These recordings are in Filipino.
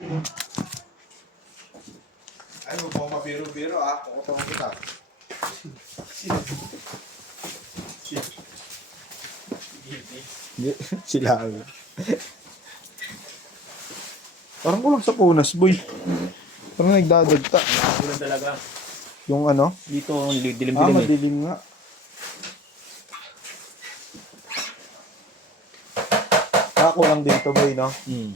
Ay, huwag mo mabiro-biro ah. Kukutawan kita. Sila. Parang kulang sa punas, boy. Parang nagdadagta. Kulang talaga. Yung ano? Dito, dilim-dilim Ah, eh. madilim nga. Kulang dito, boy, no? Hmm.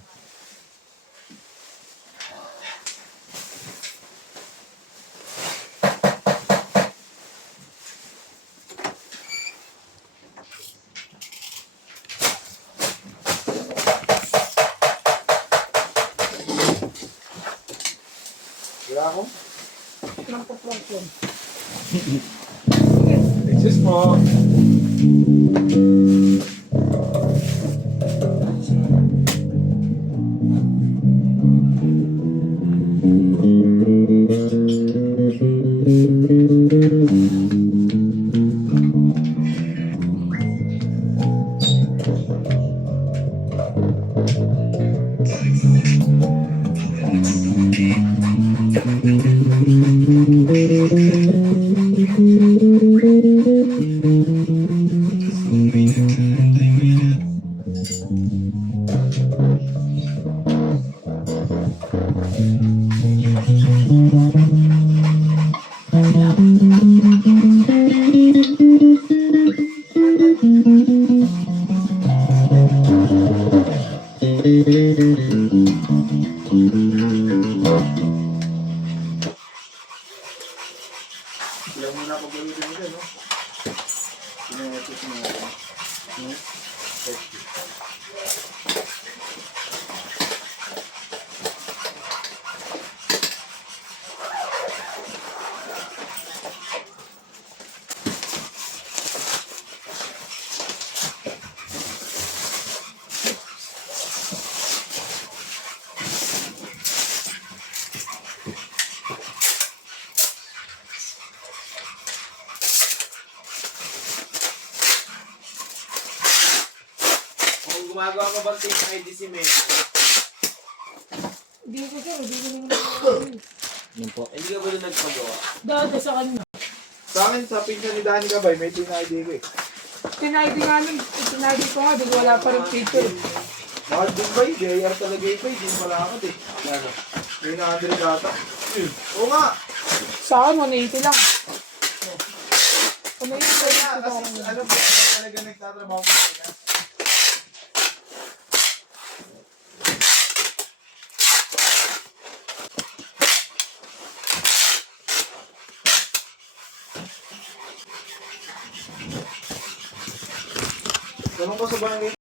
Wala ako? Nang-plug yun. Excuse mo. Ilang muna ako gawin nila, no? Pinayatos mo ako. Kung gumagawa ka bang take ID si Mel? Hindi ko sir, hindi ko naman. Yun po. Hindi ka ba doon nagpagawa? Dada sa kanya. Sa akin, sa pinsan ni Danny Gabay, may tinay-ID ko eh. Tinaydi nga nun, tinaydi ko nga, di ko wala pa rin picture. Mahal din ba eh? JR talaga ito eh. Di pala ako eh. Ano? May nakadiri data. Oo nga. Sa akin, 180 lang. Ano yun? Kaya kasi ano ba talaga nagtatrabaho ko na. Tanong ko sa barangay